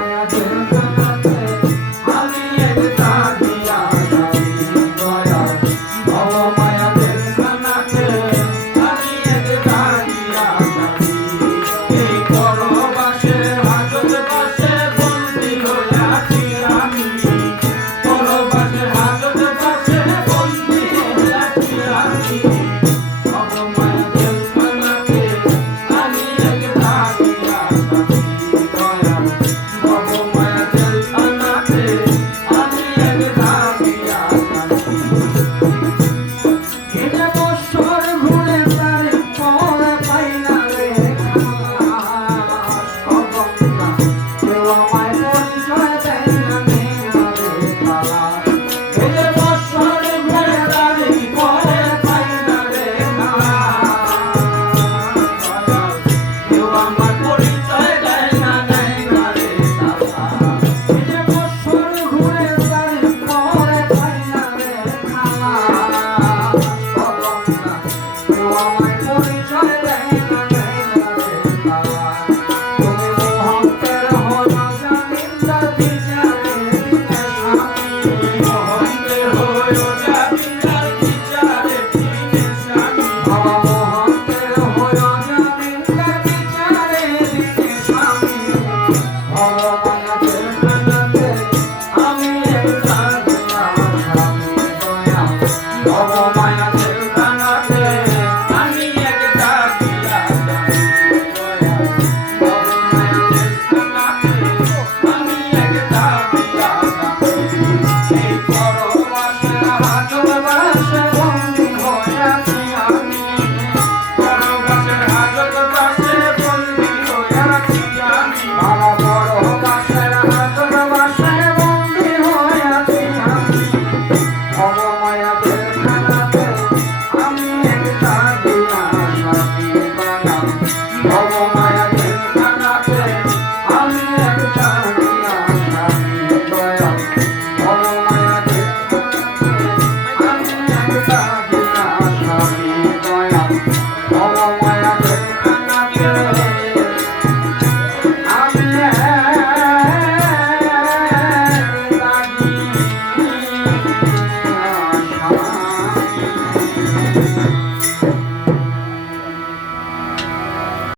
মায়া